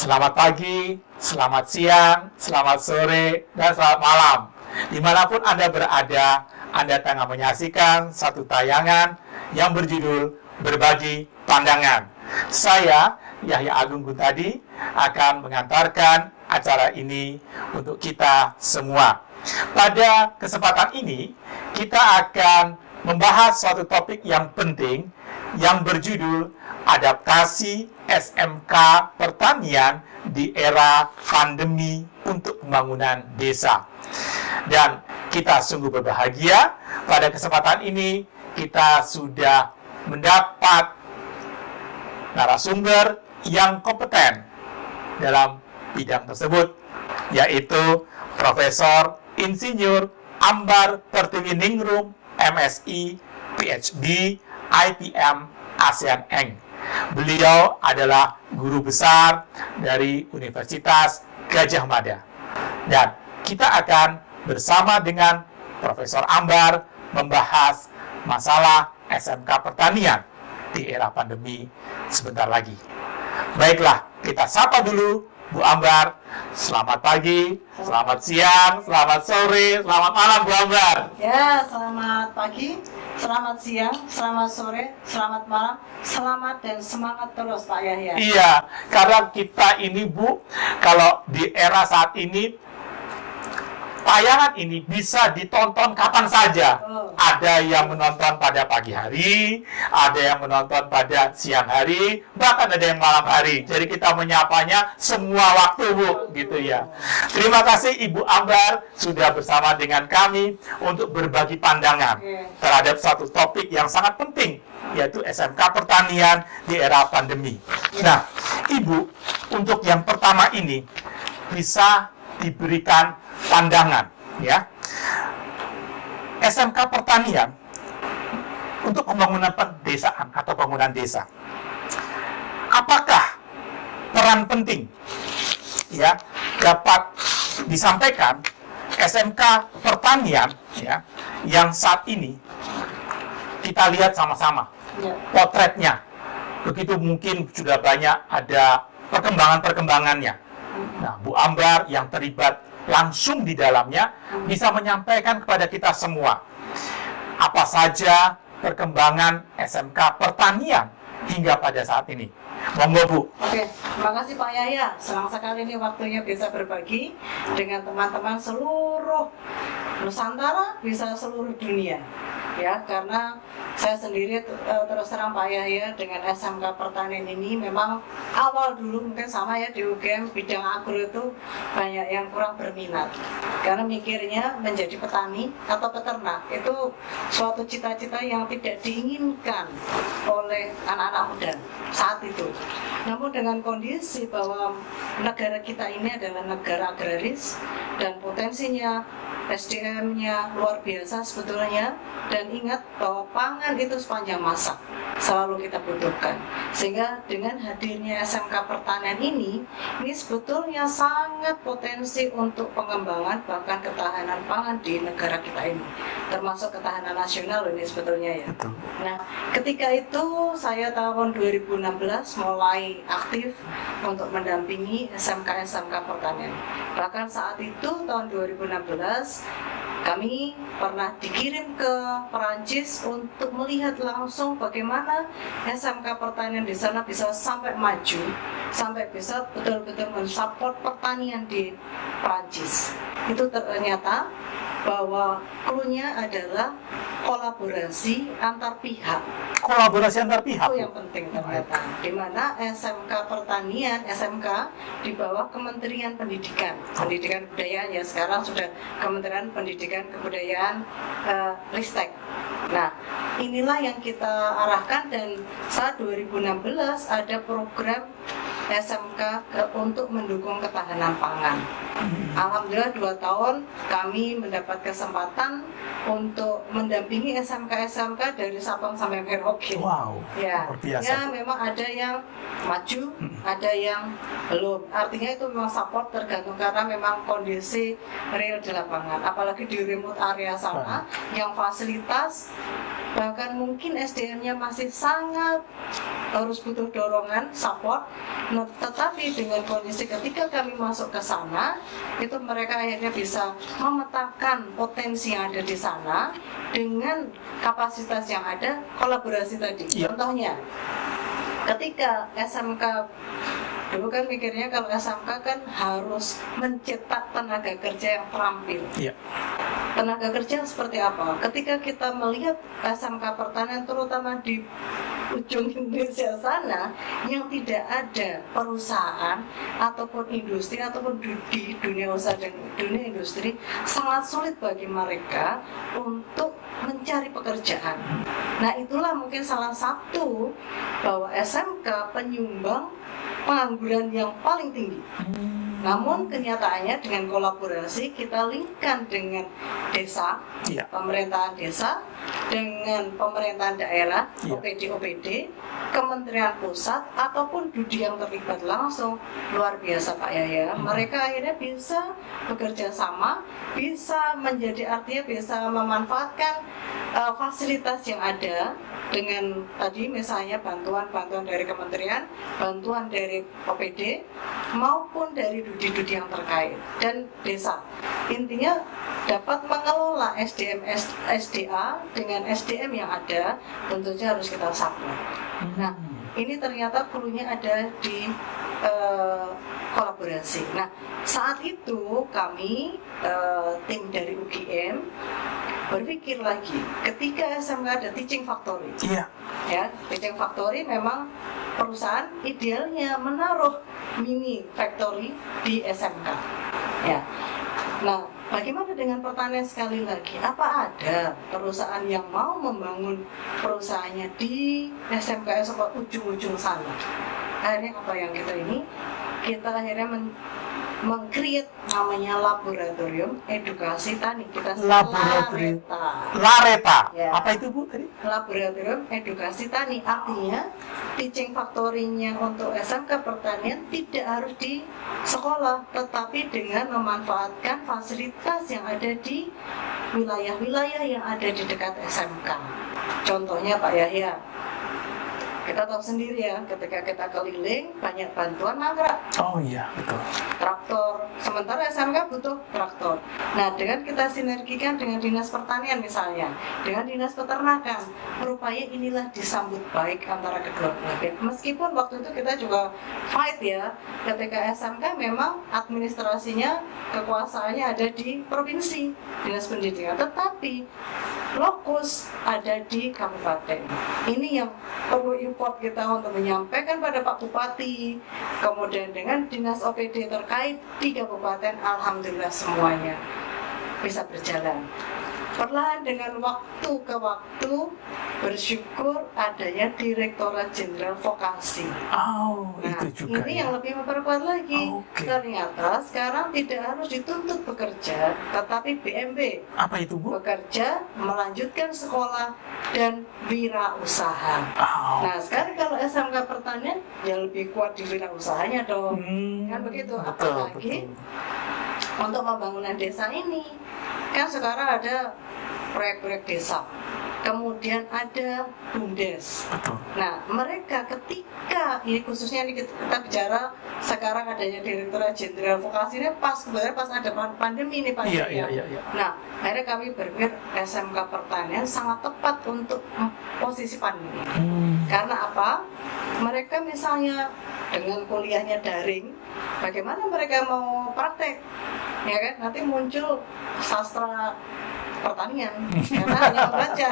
Selamat pagi, selamat siang, selamat sore, dan selamat malam. Dimanapun Anda berada, Anda tengah menyaksikan satu tayangan yang berjudul Berbagi Pandangan. Saya, Yahya Agung Guntadi, akan mengantarkan acara ini untuk kita semua. Pada kesempatan ini, kita akan membahas suatu topik yang penting yang berjudul adaptasi SMK pertanian di era pandemi untuk pembangunan desa. Dan kita sungguh berbahagia pada kesempatan ini kita sudah mendapat narasumber yang kompeten dalam bidang tersebut, yaitu Profesor Insinyur Ambar Pertiwi-Ningrum, MSI, PhD, IPM, ASEAN Eng. Beliau adalah guru besar dari Universitas Gadjah Mada. Dan kita akan bersama dengan Profesor Ambar membahas masalah SMK pertanian di era pandemi sebentar lagi. Baiklah, kita sapa dulu Bu Ambar. Selamat pagi, selamat siang, selamat sore, selamat malam Bu Ambar. Ya, selamat pagi, selamat siang, selamat sore, selamat malam, selamat dan semangat terus Pak Yahya. Iya, karena kita ini Bu, kalau di era saat ini tayangan ini bisa ditonton kapan saja. Ada yang menonton pada pagi hari, ada yang menonton pada siang hari, bahkan ada yang malam hari. Jadi kita menyapanya semua waktu, Bu, gitu ya. Terima kasih Ibu Ambar sudah bersama dengan kami untuk berbagi pandangan terhadap satu topik yang sangat penting, yaitu SMK pertanian di era pandemi. Nah, Ibu, untuk yang pertama ini bisa diberikan pandangan, ya. SMK pertanian untuk pembangunan pedesaan atau pembangunan desa. Apakah peran penting, ya, dapat disampaikan SMK pertanian, ya, yang saat ini kita lihat sama-sama potretnya. Begitu mungkin sudah banyak ada perkembangan-perkembangannya. Nah, Bu Ambar yang terlibat langsung di dalamnya bisa menyampaikan kepada kita semua apa saja perkembangan SMK pertanian hingga pada saat ini. Monggo Bu. Oke, terima kasih Pak Yahya. Senang sekali ini waktunya bisa berbagi dengan teman-teman seluruh Nusantara, bisa seluruh dunia. Ya, karena saya sendiri terus terang Pak Yahya dengan SMK pertanian ini memang awal dulu mungkin sama ya di UGM bidang agro itu banyak yang kurang berminat karena mikirnya menjadi petani atau peternak itu suatu cita-cita yang tidak diinginkan oleh anak-anak muda saat itu. Namun dengan kondisi bahwa negara kita ini adalah negara agraris dan potensinya SDM-nya luar biasa sebetulnya, dan ingat bahwa pangan itu sepanjang masa selalu kita butuhkan. Sehingga dengan hadirnya SMK pertanian ini sebetulnya sangat potensi untuk pengembangan bahkan ketahanan pangan di negara kita ini, termasuk ketahanan nasional ini sebetulnya ya. Nah, ketika itu saya tahun 2016 mulai aktif untuk mendampingi SMK pertanian. Bahkan saat itu tahun 2016 kami pernah dikirim ke Perancis untuk melihat langsung bagaimana SMK pertanian di sana bisa sampai maju, sampai bisa betul-betul mensupport pertanian di Perancis. Itu ternyata bahwa clue-nya adalah kolaborasi antar pihak. Kolaborasi antar pihak. Itu yang penting ternyata. Di mana SMK pertanian, SMK di bawah Kementerian Pendidikan, Pendidikan Kebudayaan ya sekarang sudah Kementerian Pendidikan Kebudayaan Ristek. Nah, inilah yang kita arahkan dan saat 2016 ada program SMK untuk mendukung ketahanan pangan. Alhamdulillah 2 tahun kami mendapat kesempatan untuk mendampingi SMK dari Sabang sampai Merauke. Wow, ya, luar biasa. Ya memang ada yang maju, ada yang belum. Artinya itu memang support tergantung karena memang kondisi real di lapangan. Apalagi di remote area sana yang fasilitas bahkan mungkin SDM-nya masih sangat harus butuh dorongan, support. Nah, tetapi dengan kondisi ketika kami masuk ke sana, itu mereka akhirnya bisa memetakan potensi yang ada di sana dengan kapasitas yang ada, kolaborasi tadi. Contohnya, ketika SMK dulu kan mikirnya kalau SMK kan harus mencetak tenaga kerja yang terampil. Tenaga kerja seperti apa? Ketika kita melihat SMK pertanian terutama di ujung Indonesia sana yang tidak ada perusahaan ataupun industri ataupun di dunia usaha dan dunia industri, sangat sulit bagi mereka untuk mencari pekerjaan. Nah, itulah mungkin salah satu bahwa SMK penyumbang pengangguran yang paling tinggi. Namun kenyataannya dengan kolaborasi kita linkkan dengan desa, pemerintahan desa, dengan pemerintahan daerah, OPD, Kementerian Pusat, ataupun Dudi yang terlibat langsung, luar biasa Pak Yaya. Mereka akhirnya bisa bekerja sama, bisa menjadi artinya bisa memanfaatkan fasilitas yang ada dengan tadi misalnya bantuan dari kementerian, bantuan dari OPD, maupun dari Dudi-Dudi yang terkait dan desa. Intinya dapat mengelola SDM SDA dengan SDM yang ada, tentunya harus kita support. Nah, ini ternyata klunya ada di kolaborasi. Nah, saat itu kami tim dari UGM berpikir lagi, ketika SMK ada teaching factory, ya, teaching factory memang perusahaan idealnya menaruh mini factory di SMK, ya. Nah, bagaimana dengan pertanian sekali lagi? Apa ada perusahaan yang mau membangun perusahaannya di SMK ujung-ujung sana? Akhirnya apa yang kita akhirnya meng-create namanya laboratorium edukasi tani. Kita laboratorium Lareta. Ya. Apa itu Bu tadi? Laboratorium edukasi tani, artinya teaching factory-nya untuk SMK pertanian tidak harus di sekolah, tetapi dengan memanfaatkan fasilitas yang ada di wilayah-wilayah yang ada di dekat SMK. Contohnya Pak Yahya, kita tahu sendiri ya, ketika kita keliling banyak bantuan mangkrak. Oh iya, betul. Traktor, sementara SMK butuh traktor. Nah, dengan kita sinergikan dengan dinas pertanian misalnya, dengan dinas peternakan, berupaya inilah disambut baik antara kedua belah pihak. Meskipun waktu itu kita juga fight ya, ketika SMK memang administrasinya, kekuasaannya ada di provinsi, dinas pendidikan, tetapi lokus ada di kabupaten. Ini yang perlu import kita untuk menyampaikan pada Pak Bupati, kemudian dengan dinas OPD terkait di kabupaten. Alhamdulillah semuanya bisa berjalan. Perlahan dengan waktu ke waktu, bersyukur adanya Direktorat Jenderal Vokasi. Oh, Nah, itu juga ini ya. yang lebih memperkuat lagi. Oke. Ternyata sekarang tidak harus dituntut bekerja, tetapi BMB Apa itu Bu? bekerja, melanjutkan sekolah, dan wirausaha. Oh. Nah, sekarang kalau SMK pertanian ya lebih kuat di wirausahanya dong. Kan begitu. Betul, Apalagi betul. untuk pembangunan desa ini, kan sekarang ada proyek-proyek desa, kemudian ada BUMDes. Betul. Nah, mereka ketika ini khususnya ini kita bicara sekarang adanya Direktorat Jenderal Vokasi ini kebetulan pas ada pandemi ini Pak. Iya. Nah, akhirnya kami berpikir SMK pertanian sangat tepat untuk posisi pandemi. Karena apa? Mereka misalnya dengan kuliahnya daring, bagaimana mereka mau praktek? Ya kan, nanti muncul sastra pertanian karena hanya membaca.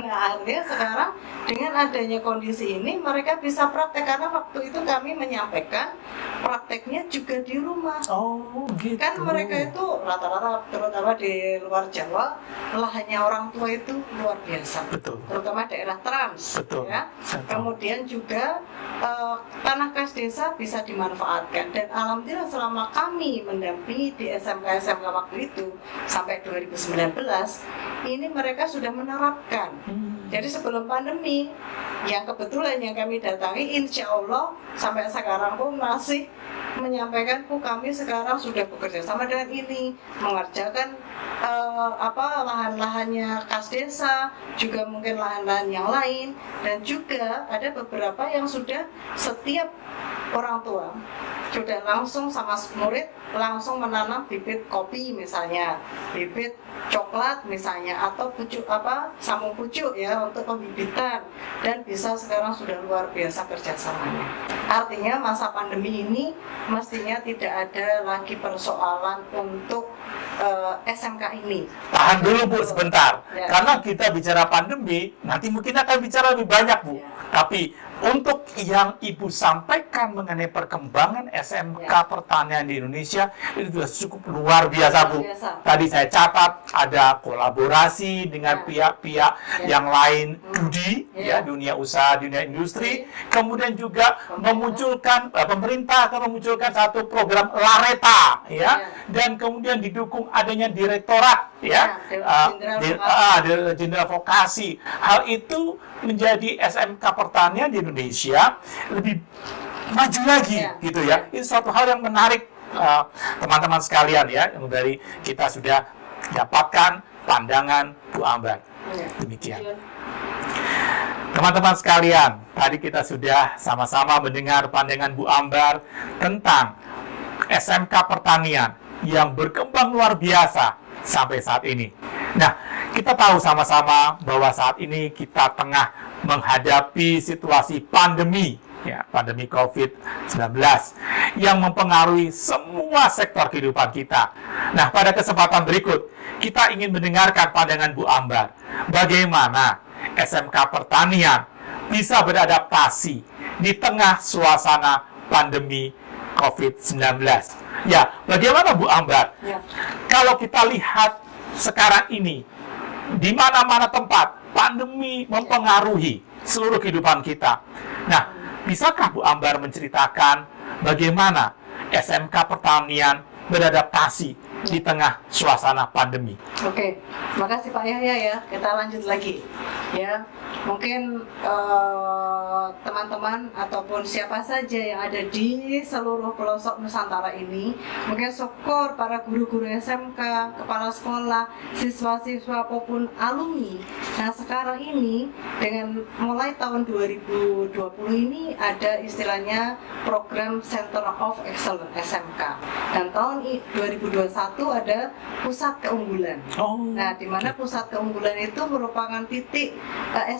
Nah, artinya sekarang dengan adanya kondisi ini mereka bisa praktek, karena waktu itu kami menyampaikan prakteknya juga di rumah. Oh, gitu. Kan mereka itu rata-rata terutama di luar Jawa, lahannya orang tua itu luar biasa. Betul. Terutama daerah trans. Betul. Ya. Saya tahu. Kemudian juga tanah kas desa bisa dimanfaatkan, dan alhamdulillah selama kami mendampingi di SMK waktu itu sampai 2019 ini mereka sudah menerapkan. Jadi sebelum pandemi yang kebetulan yang kami datangi, insya Allah sampai sekarang pun masih menyampaikan, kami sekarang sudah bekerja sama dengan ini, mengerjakan lahan-lahannya kas desa, juga mungkin lahan-lahan yang lain, dan juga ada beberapa yang sudah setiap orang tua sudah langsung sama murid langsung menanam bibit kopi misalnya, bibit coklat misalnya, atau samung pucuk ya untuk pembibitan, dan bisa sekarang sudah luar biasa kerjasamanya. Artinya masa pandemi ini mestinya tidak ada lagi persoalan untuk SMK ini. Tahan dulu Bu sebentar, karena kita bicara pandemi, nanti mungkin akan bicara lebih banyak Bu. Tapi untuk yang Ibu sampaikan mengenai perkembangan SMK pertanian di Indonesia, itu sudah cukup luar biasa Bu. Tadi saya catat ada kolaborasi dengan pihak-pihak yang lain, dunia usaha, dunia industri, kemudian juga memunculkan pemerintah akan memunculkan satu program Lareta, dan kemudian didukung adanya direktorat, jenderal vokasi. Hal itu menjadi SMK pertanian di Indonesia lebih maju lagi, gitu ya. Ini suatu hal yang menarik, teman-teman sekalian ya, yang dari kita sudah dapatkan pandangan Bu Ambar. Demikian. Teman-teman sekalian, tadi kita sudah sama-sama mendengar pandangan Bu Ambar tentang SMK pertanian yang berkembang luar biasa sampai saat ini. Nah, kita tahu sama-sama bahwa saat ini kita tengah menghadapi situasi pandemi, pandemi COVID-19 yang mempengaruhi semua sektor kehidupan kita. Nah, pada kesempatan berikut, kita ingin mendengarkan pandangan Bu Ambar. Bagaimana SMK pertanian bisa beradaptasi di tengah suasana pandemi COVID-19. Ya, bagaimana Bu Ambar? Kalau kita lihat sekarang ini, di mana-mana tempat pandemi mempengaruhi seluruh kehidupan kita. Nah, bisakah Bu Ambar menceritakan bagaimana SMK pertanian beradaptasi di tengah suasana pandemi? Oke, makasih Pak Yahya ya. Kita lanjut lagi ya. Mungkin teman-teman ataupun siapa saja yang ada di seluruh pelosok Nusantara ini, mungkin syukur para guru-guru SMK, kepala sekolah, siswa-siswa maupun alumni. Nah, sekarang ini dengan mulai tahun 2020 ini ada istilahnya program Center of Excellence SMK, dan tahun 2021 ada pusat keunggulan. Nah, di mana pusat keunggulan itu merupakan titik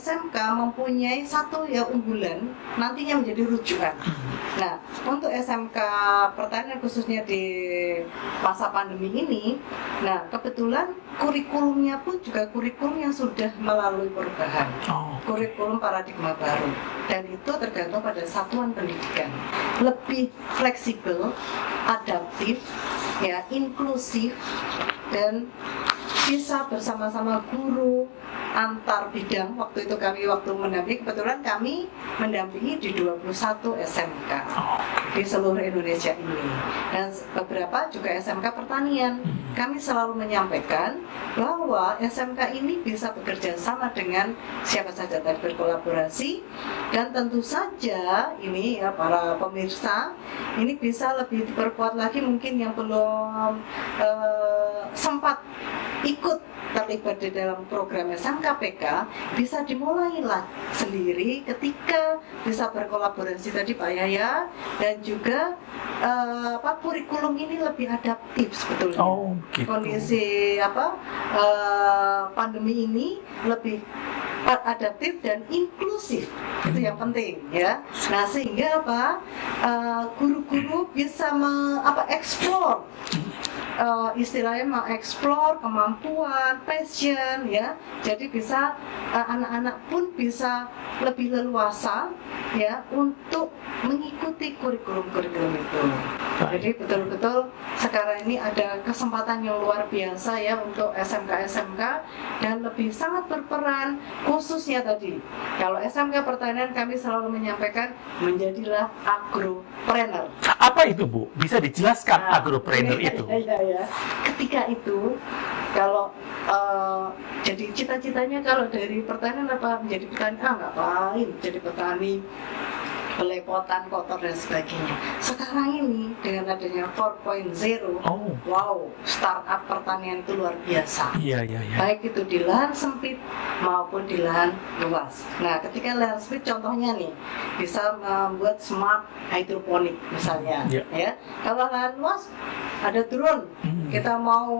SMK mempunyai satu yang unggulan nantinya menjadi rujukan. Nah, untuk SMK pertanian khususnya di masa pandemi ini, nah kebetulan kurikulumnya pun juga kurikulum yang sudah melalui perubahan, kurikulum paradigma baru, dan itu tergantung pada satuan pendidikan, lebih fleksibel, adaptif, ya, inklusif, dan bisa bersama-sama guru antar bidang. Waktu itu kami mendampingi, kebetulan kami mendampingi di 21 SMK di seluruh Indonesia ini, dan beberapa juga SMK pertanian. Kami selalu menyampaikan bahwa SMK ini bisa bekerja sama dengan siapa saja, tadi berkolaborasi, dan tentu saja ini ya para pemirsa, ini bisa lebih diperkuat lagi mungkin yang belum sempat ikut terlibat di dalam program SMKPK, bisa dimulailah sendiri ketika bisa berkolaborasi tadi Pak Yahya, dan juga kurikulum ini lebih adaptif sebetulnya. Gitu. Kondisi pandemi ini lebih adaptif dan inklusif, itu yang penting ya. Nah, sehingga guru-guru bisa explore, istilahnya mengeksplor kemampuan, passion ya. Jadi bisa anak-anak pun bisa lebih leluasa ya untuk mengikuti kurikulum-kurikulum itu. Jadi betul-betul sekarang ini ada kesempatan yang luar biasa ya untuk SMK-SMK, dan lebih sangat berperan khususnya tadi. Kalau SMK pertanian kami selalu menyampaikan menjadilah agropreneur. Apa itu Bu? Bisa dijelaskan agropreneur itu? Ya. Ketika itu kalau jadi cita-citanya kalau dari pertanian apa menjadi petani, ngapain jadi petani, belepotan, kotor dan sebagainya. Sekarang ini dengan adanya 4.0, wow, startup pertanian itu luar biasa. Iya. Baik itu di lahan sempit maupun di lahan luas. Nah, ketika lahan sempit contohnya nih bisa membuat smart hidroponik misalnya, ya. Kalau lahan luas ada drone, kita mau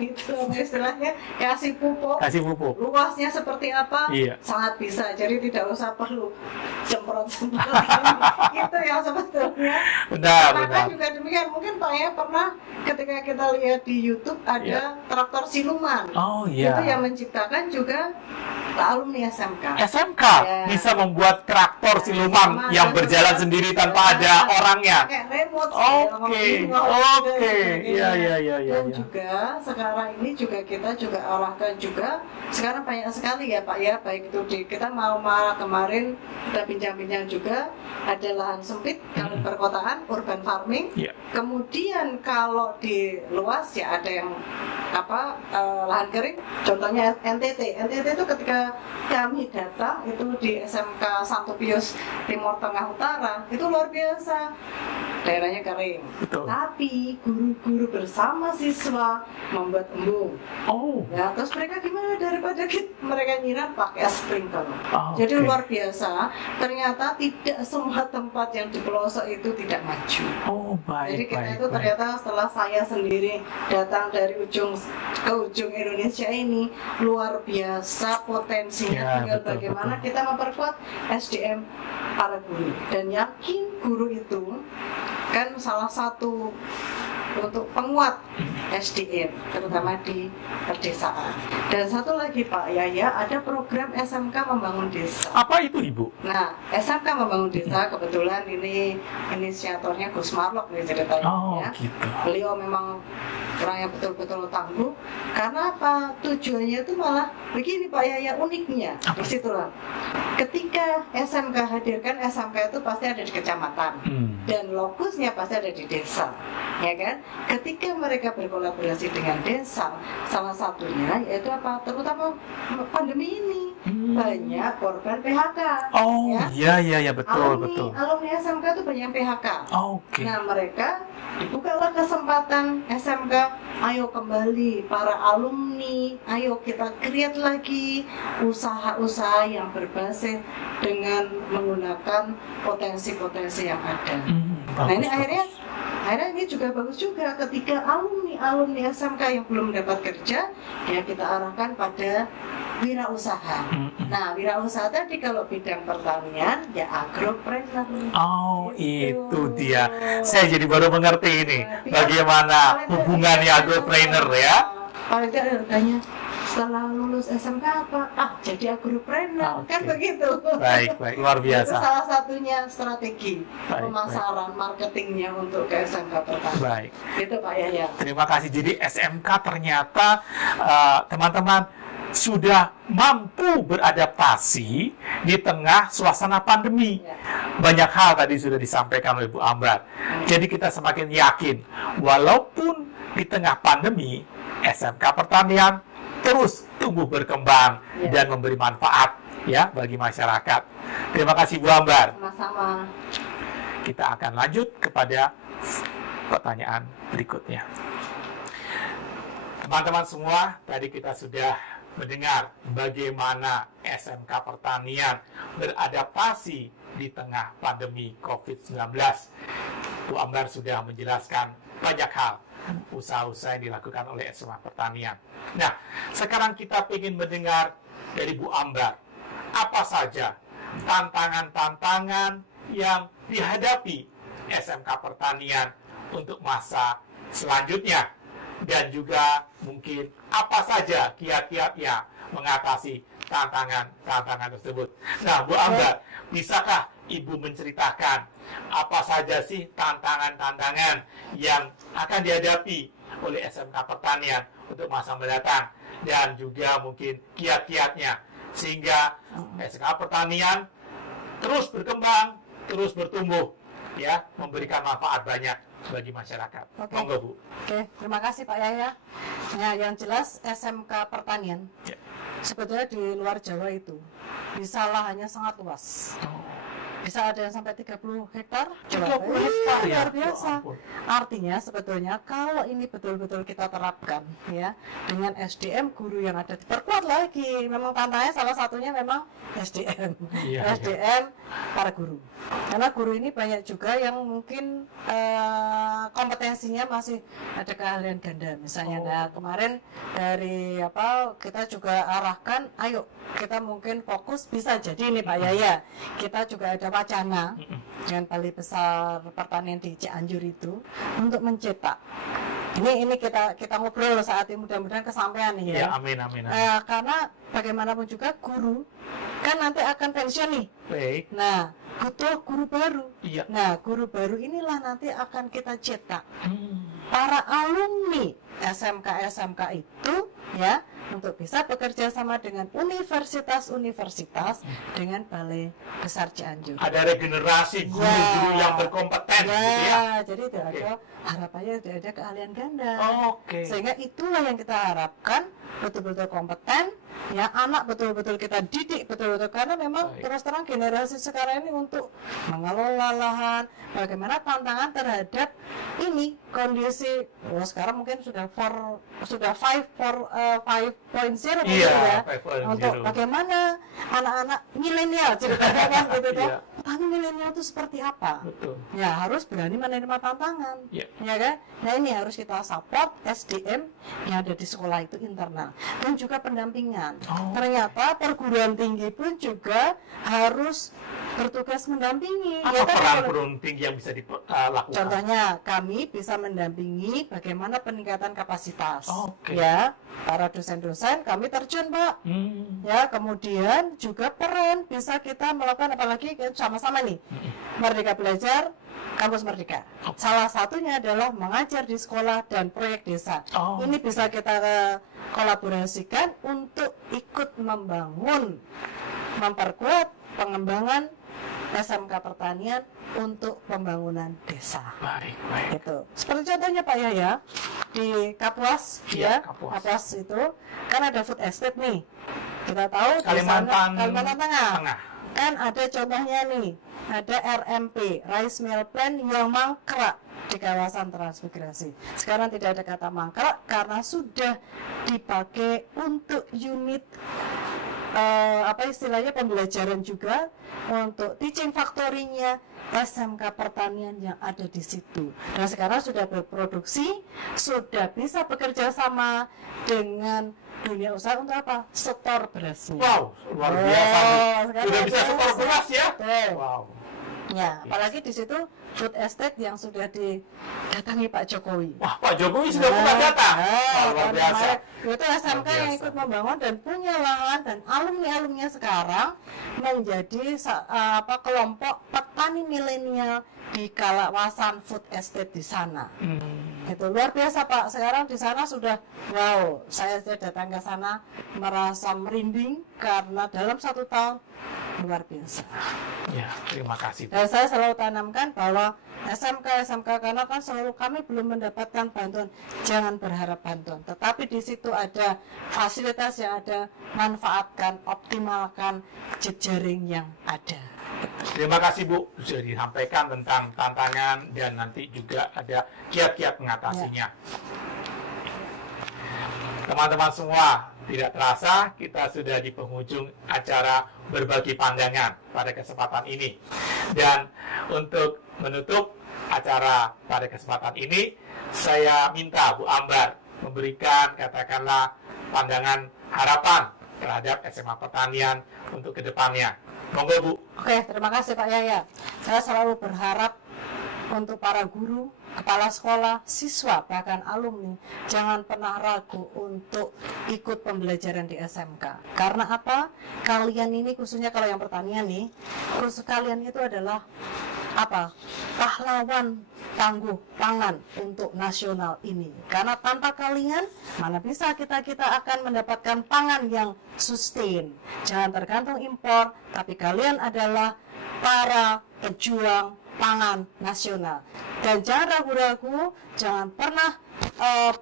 itu istilahnya kasih pupuk, luasnya seperti apa, sangat bisa. Jadi tidak usah perlu semprot-semprot itu yang sebetulnya. Benar. Juga demikian. Mungkin Pak ya pernah ketika kita lihat di YouTube ada traktor siluman. Itu yang menciptakan juga alumni SMK. Bisa membuat traktor siluman yang berjalan sendiri tanpa ada orangnya. Pakai remote. Dan juga sekarang ini juga kita juga arahkan juga. Sekarang banyak sekali ya Pak ya, baik itu kita mau kemarin kita bincang-bincang juga ada lahan sempit kalau perkotaan urban farming. Kemudian kalau di luas ya ada yang lahan kering. Contohnya NTT itu ketika kami datang itu di SMK Santo Pius Timur Tengah Utara itu luar biasa, daerahnya kering. Tapi guru-guru bersama siswa membuat embung. Ya, terus mereka gimana daripada mereka nyiram pakai sprinkler. Jadi luar biasa. Ternyata tidak semua tempat yang di pelosok itu tidak maju. Jadi kita itu ternyata setelah saya sendiri datang dari ujung ke ujung Indonesia ini luar biasa potensinya. Tinggal bagaimana kita memperkuat SDM para guru dan yakin guru itu kan salah satu untuk penguat SDM terutama di pedesaan. Dan satu lagi Pak Yaya, ada program SMK Membangun Desa. Apa itu Ibu? Nah, SMK Membangun Desa kebetulan ini inisiatornya Gus Marlok nih ceritanya. Gitu. Beliau memang orang yang betul-betul tangguh. Karena apa? Tujuannya itu malah begini Pak Yaya, uniknya di situ lah. Ketika SMK hadirkan, SMK itu pasti ada di kecamatan dan lokusnya pasti ada di desa, ya kan? Ketika mereka berkolaborasi dengan desa, salah satunya yaitu apa? Terutama pandemi ini banyak korban PHK. Iya betul. Alumni SMK itu banyak yang PHK. Nah mereka dibukalah kesempatan SMK, ayo kembali para alumni, ayo kita create lagi usaha-usaha yang berbasis dengan menggunakan potensi-potensi yang ada. Nah ini akhirnya ini juga bagus juga ketika alumni SMK yang belum mendapat kerja, ya kita arahkan pada wirausaha. Nah, wirausaha tadi kalau bidang pertanian ya agropreneur. Itu dia. Saya jadi baru mengerti ini bagaimana hubungannya agropreneur ya. Kalau tidak tanya setelah lulus SMK apa? Jadi agropreneur. Kan begitu. Baik, luar biasa. Itu salah satunya strategi pemasaran marketingnya untuk ke SMK pertanian. Baik. Itu Pak Yaya. Terima kasih. Jadi SMK ternyata teman-teman sudah mampu beradaptasi di tengah suasana pandemi. Banyak hal tadi sudah disampaikan oleh Bu Ambar. Jadi kita semakin yakin, walaupun di tengah pandemi, SMK Pertanian terus tumbuh berkembang dan memberi manfaat ya bagi masyarakat. Terima kasih Bu Ambar. Sama-sama. Kita akan lanjut kepada pertanyaan berikutnya. Teman-teman semua, tadi kita sudah mendengar bagaimana SMK Pertanian beradaptasi di tengah pandemi COVID-19. Bu Ambar sudah menjelaskan banyak hal usaha-usaha yang dilakukan oleh SMK Pertanian. Nah, sekarang kita ingin mendengar dari Bu Ambar, apa saja tantangan-tantangan yang dihadapi SMK Pertanian untuk masa selanjutnya, dan juga mungkin apa saja kiat-kiatnya mengatasi tantangan-tantangan tersebut. Nah, Bu Ambar, bisakah Ibu menceritakan apa saja sih tantangan-tantangan yang akan dihadapi oleh SMK Pertanian untuk masa mendatang, dan juga mungkin kiat-kiatnya sehingga SMK Pertanian terus berkembang, terus bertumbuh, ya, memberikan manfaat banyak bagi masyarakat. Monggo Bu. Terima kasih Pak Yaya. Nah, yang jelas SMK Pertanian sebetulnya di luar Jawa itu bisa lahannya sangat luas. bisa ada yang sampai 30 hektar. 30 hektar ya? Luar biasa. Ya ampun. Artinya sebetulnya kalau ini betul-betul kita terapkan ya, dengan SDM guru yang ada, diperkuat lagi. Memang tantangannya salah satunya memang SDM. Iya, SDM para guru. Karena guru ini banyak juga yang mungkin kompetensinya masih ada keahlian ganda misalnya. Nah, kemarin dari kita juga arahkan, ayo kita mungkin fokus, bisa jadi nih Pak Yaya, kita juga ada wacana dengan Balai Besar Pertanian di Cianjur itu untuk mencetak. Ini kita ngobrol saat ini, mudah-mudahan kesampaian nih ya. Ya, amin. Karena bagaimanapun juga guru kan nanti akan pensiun nih. Baik. Nah, butuh guru baru. Iya. Nah, guru baru inilah nanti akan kita cetak. Para alumni SMK itu ya, untuk bisa bekerja sama dengan universitas-universitas dengan Balai Besar Cianjur. Ada regenerasi guru-guru yang berkompeten gitu ya. Jadi tidak ada harapannya, tidak ada keahlian ganda. Oke. Sehingga itulah yang kita harapkan, betul-betul kompeten, ya, anak betul-betul kita didik betul-betul, karena memang terus terang generasi sekarang ini untuk mengelola lahan, bagaimana tantangan terhadap ini kondisi sekarang mungkin sudah 5.0 ya, 5.0. untuk bagaimana anak-anak milenial ceritanya kan gitu kan. Iya. Petani milenial itu seperti apa? Betul. Ya, harus berani menerima tantangan. Iya. Ya kan? Nah, ini harus kita support SDM yang ada di sekolah itu internal dan juga pendampingan. Ternyata perguruan tinggi pun juga harus bertugas mendampingi. Apa kan? peran perguruan tinggi yang bisa dilakukan? Contohnya, kami bisa mendampingi bagaimana peningkatan kapasitas. Oke. Ya, para dosen-dosen kami terjun, Pak. Ya, kemudian juga peran bisa kita melakukan, apalagi sama-sama nih, Merdeka Belajar, Kampus Merdeka. Salah satunya adalah mengajar di sekolah dan proyek desa. Ini bisa kita kolaborasikan untuk ikut membangun, memperkuat pengembangan SMK Pertanian untuk pembangunan desa. Baik. Gitu. Seperti contohnya Pak Yaya di Kapuas, Iya, ya, Kapuas. Kapuas itu kan ada food estate nih. Kita tahu Kalimantan Tengah. Kan ada contohnya nih, ada RMP, Rice Mill Plant yang mangkrak di kawasan transmigrasi. Sekarang tidak ada kata mangkrak karena sudah dipakai untuk unit istilahnya pembelajaran juga untuk teaching factory-nya SMK Pertanian yang ada di situ. Dan sekarang sudah berproduksi, sudah bisa bekerja sama dengan dunia usaha untuk apa? Setor berasnya. Wow, luar biasa. Sudah bisa setor beras ya? Wow. Ya, apalagi di situ food estate yang sudah didatangi Pak Jokowi. Wah, Pak Jokowi sudah pernah datang. Luar biasa. Itu SMK yang ikut membangun dan punya lahan, dan alumni-alumninya sekarang menjadi kelompok petani milenial di kawasan food estate di sana. Itu luar biasa Pak. Sekarang di sana sudah, wow, saya datang ke sana merasa merinding karena dalam 1 tahun luar biasa. Ya, terima kasih. Dan saya selalu tanamkan bahwa SMK karena kan selalu kami belum mendapatkan bantuan, jangan berharap bantuan, tetapi di situ ada fasilitas yang ada, manfaatkan, optimalkan jejaring yang ada. Terima kasih Bu, sudah disampaikan tentang tantangan dan nanti juga ada kiat-kiat mengatasinya. Teman-teman semua, tidak terasa kita sudah di penghujung acara berbagi pandangan pada kesempatan ini. Dan untuk menutup acara pada kesempatan ini, saya minta Bu Ambar memberikan katakanlah pandangan harapan terhadap SMA Pertanian untuk kedepannya. Monggo Bu. Oke, terima kasih Pak Yaya. Saya selalu berharap untuk para guru, kepala sekolah, siswa, bahkan alumni, jangan pernah ragu untuk ikut pembelajaran di SMK. Karena apa? Kalian ini, khususnya kalau yang pertanian nih, khusus kalian itu adalah apa? Pahlawan tangguh pangan untuk nasional ini. Karena tanpa kalian, mana bisa kita akan mendapatkan pangan yang sustain. Jangan tergantung impor, tapi kalian adalah para pejuang pangan nasional. Dan jangan ragu-ragu, jangan pernah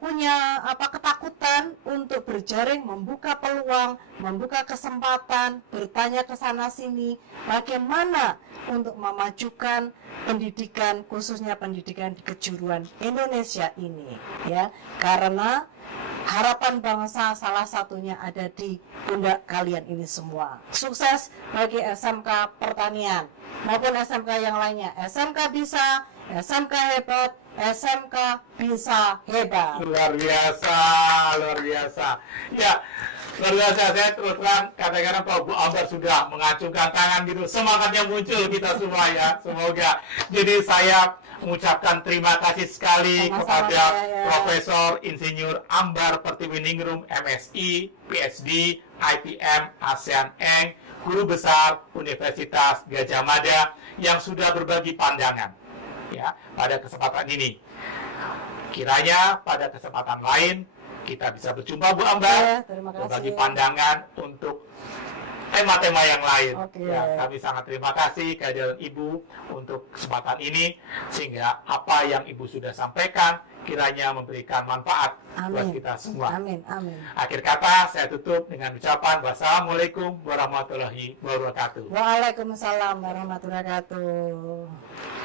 punya ketakutan untuk berjaring, membuka peluang, membuka kesempatan, bertanya ke sana sini, bagaimana untuk memajukan pendidikan, khususnya pendidikan di kejuruan Indonesia ini, ya. Karena harapan bangsa salah satunya ada di pundak kalian ini semua. Sukses bagi SMK Pertanian maupun SMK yang lainnya. SMK bisa, SMK hebat, SMK bisa hebat. Luar biasa, luar biasa. Ya, luar biasa. Saya terus terang kadang-kadang kalau Bu Ambar sudah mengacungkan tangan gitu, semangatnya muncul kita semua ya. Semoga. Jadi saya mengucapkan terima kasih sekali kepada Profesor Insinyur Ambar Pertiwiningrum, MSI, PhD, IPM, ASEAN Eng, Guru Besar Universitas Gadjah Mada yang sudah berbagi pandangan ya pada kesempatan ini. Kiranya pada kesempatan lain kita bisa berjumpa Bu Ambar, berbagi pandangan untuk tema-tema yang lain. Ya, kami sangat terima kasih kehadiran Ibu untuk kesempatan ini, sehingga apa yang Ibu sudah sampaikan kiranya memberikan manfaat buat kita semua. Amin, amin. Akhir kata saya tutup dengan ucapan wassalamualaikum warahmatullahi wabarakatuh. Waalaikumsalam warahmatullahi wabarakatuh.